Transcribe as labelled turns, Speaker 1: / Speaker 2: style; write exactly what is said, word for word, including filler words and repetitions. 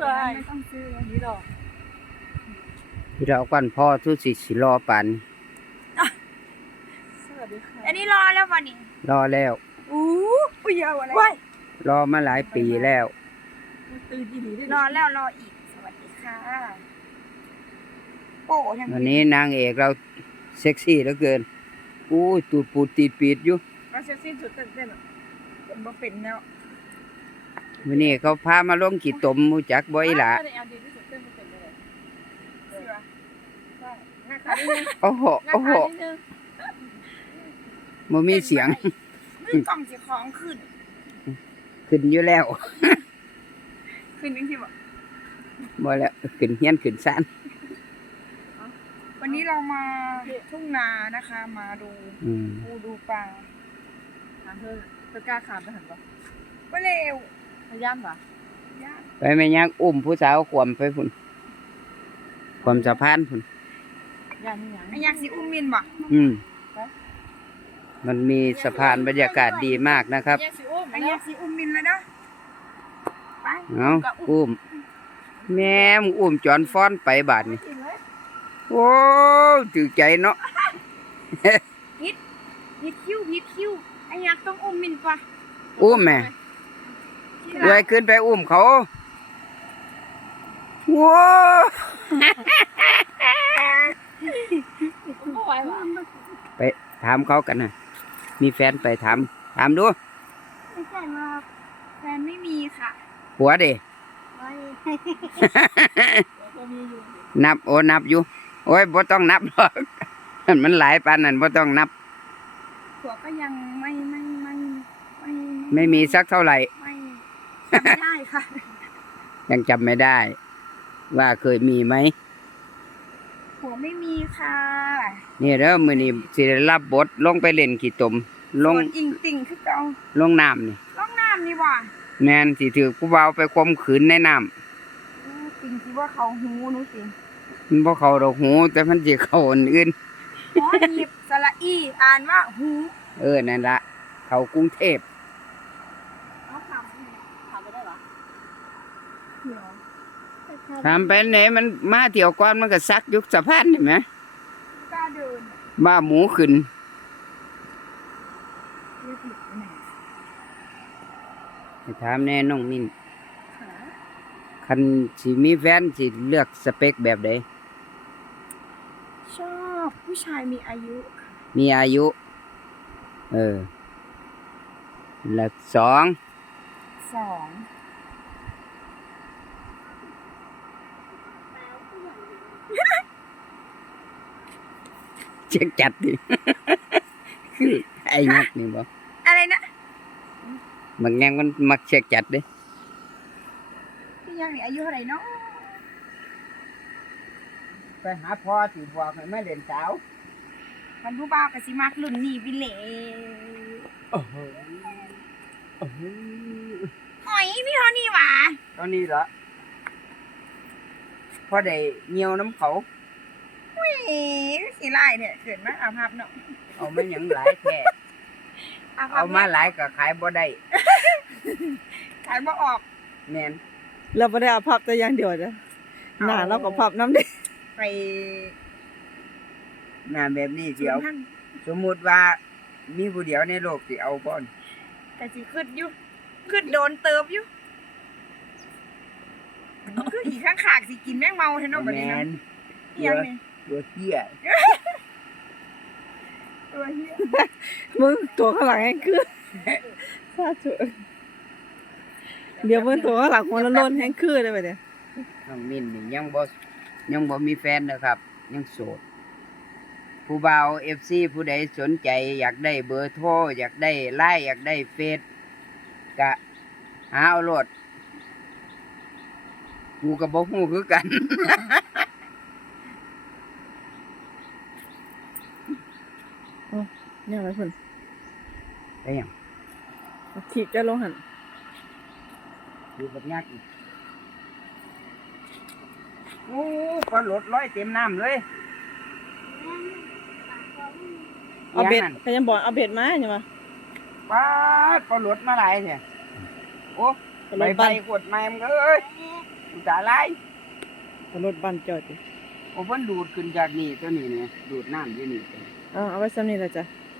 Speaker 1: ไม่ต้องซื้ออันนี้หรอก
Speaker 2: ที่เราก่อนพ่อทุสิสิรอปัน
Speaker 1: สวัสดีค่ะ
Speaker 3: อันนี้รอแล้ววันนี้
Speaker 2: รอแล้ว
Speaker 3: อู้ปุยเอาอะไร
Speaker 2: รอมาหลายปีแล้ว
Speaker 3: รอแล้วรออีกสวัสดีค่ะโอ้ยัง
Speaker 2: วันนี้นางเอกเราเซ็กซี่เหลือเกินอู้ตูดปูดตีดปีดอยู่
Speaker 3: มาเซ็กซี่สุดเต้นเต้นเป็นบ่เป็นแล้ว
Speaker 2: วันนี้เขาพามาลงกี่ตมมูจักบ่อยละโอ้โหโอ้โหมันมีเสียง
Speaker 3: มือกล่องสีของขึ้น
Speaker 2: ขึ้นอยู่แล้ว
Speaker 3: ขึ้นจริงๆบ่
Speaker 2: บ่แล้วขึ้นเฮียนขึ้นซ่าน
Speaker 3: วันนี้เรามาทุ่งนานะคะมาดูปูดูปลา
Speaker 1: ถามเธอจะกล้าขามไปหันปะ
Speaker 3: ไม่เร็ว
Speaker 1: พยายามปะ
Speaker 2: ไปไม่ยากอุ้มผู้สาวขวมไปพุ่นขวมสะพานพุ่น
Speaker 1: ยังยัง
Speaker 3: อยากสิอุ้มมินบ่
Speaker 2: อืมมันมีสะพานบรรยากาศดีมากนะครับ
Speaker 3: อยากสิอุ้มอยากสิอุ้มมินแล้วนะไป
Speaker 2: เอาอุ้มแม่มอุ้มจอนฟ้อนไปบาดนี่โอ้จืดใจเนาะ
Speaker 3: พิดพิดคิ้วพิดคิ้วไอ้ยักษ์ต้องอุ้มมินปะ
Speaker 2: อุ้มแม่เลยขึ้นไปอุ้มเขาว้าไปถามเขากันนะมีแฟนไปถามถามดู
Speaker 3: ไม่ใช่มาแฟนไม่มีค่ะ
Speaker 2: หัวเด้นับโอ้นับอยู่โอ้ยบ่ต้องนับหรอกมันหลายปานนั้นบ่ต้องนับ
Speaker 3: หัวก็ยังไม่ไม่ไม่ไม่
Speaker 2: ไม่มีสักเท่าไหร่
Speaker 3: ไม่จำไม่ได้ค่ะ
Speaker 2: ยังจำไม่ได้ว่าเคยมีไหม
Speaker 3: หัวไม่มีค่ะ
Speaker 2: นี่เด้อมื้อนี้สิได้รับบทลงไปเล่นขี้ตมลง
Speaker 3: อิงติ่งคือเก่า
Speaker 2: ลงน้ำนี่
Speaker 3: ลงน้ำนี่ว่ะ
Speaker 2: แม่นสิถือผู้บ่าวไปข่มขืนในน้
Speaker 3: ำติ่งคิดว่าเขาหูหนูสิ
Speaker 2: มันบ่เข้าดอกหูแต่มันสิเข้าอันอื่น
Speaker 3: อ๋อหยิบสระอีอ่านว่าหู
Speaker 2: เออนั่นละเข้ากรุงเทพ
Speaker 1: เขาทำทำไปได้หรอ
Speaker 2: ทำไปไหนมันมาเที่ยวก่อนมันก็ซักยุคสะพานเห็นไหม
Speaker 3: กล้าเดิน
Speaker 2: บ้าหมูขึ้นถามแน่น้องมินคันสิมีแฟนสิเลือกสเปคแบบใด
Speaker 3: ชอบผู้ชายมีอายุ
Speaker 2: มีอายุเออและสอง
Speaker 3: สอง
Speaker 2: เช็คจัดดิไอ้ยักษ์นี่บ่
Speaker 3: อะไรนะ
Speaker 2: บางอย่างมันมักเช็คจัดดิ
Speaker 3: พี่ยังนี่อายุเท่าไหร่เนาะ
Speaker 2: ไปหาพ่อสิบอกให้มาเล่นสาว
Speaker 3: มันผู้บ่าวกับสิมากรุ่นนี่วิเล่
Speaker 2: โอ้โหโอ้โห
Speaker 3: อ๋อยมีเท่านี้หว่า
Speaker 2: เท่านี้เหรอพอได้เงียวน้ำเขา
Speaker 3: อุ้ยสีลายเนี่ยเกิดมาอาภัพเนาะ
Speaker 2: เอามาหยังหลายแท้เอามาหลายก็ขายบ่ได้
Speaker 3: ขายบ่ออก
Speaker 2: แม่น
Speaker 1: เราบ่ได้อาภัพแต่อย่างเดียวนะหน้าเราก็พับน้ำดิ
Speaker 3: ไป
Speaker 2: หน้าแบบนี้สิเอาสมมุติว่ามีผู้เดียวในโลกสิเอาบ่
Speaker 3: แต่สิขึ้นอยู่ขึ้นโดนเติบอยู่คืออีข้างขากสิกินแมงเมาแท้เนาะบัดนี้นะเอียงนี่
Speaker 2: ตัวเหี้ย
Speaker 3: ตัวเหี้ย
Speaker 1: มึงตัวข้างหลังแห้งคือซาจุเดี๋ยวมึงตัวข้างหลังคนละโลนแห้งคือได้ไปเนี่ย
Speaker 2: น้องมินนี่ยังบ่ยังบ่มีแฟนนะครับยังโสดผู้บ่าว เอฟ ซี ผู้ใดสนใจอยากได้เบอร์โทรอยากได้ไลน์อยากได้เฟซก็หาเอาโลดกูก็บ่ฮู้คือกัน
Speaker 1: เนี่ยอะไรพุ่น
Speaker 2: ไปหยัง
Speaker 1: ขีดจะลงหัน
Speaker 2: อยู่กับยากอีกโอ้ปลาหลดร้อยเต็มน้ำเลย
Speaker 1: เอาเบ็ดก็ยังบอกเอาเบ็ดมาใช่ไหม
Speaker 2: ปลาปลาหลดมาหลายเนี่ยโอ้ใบใบขวดไม้มึงเอ้ยอุตส่าห์ไล่
Speaker 1: เอารถบันจอดดิ
Speaker 2: โอ้เพิ่นดูดขึ้นจากนี่ตัวนี้เนี่ยดูดน้ำอยู่นี่ตัว
Speaker 1: เอาเอาไว้ซ้ำนี่ล่ะจ้ะ
Speaker 2: อ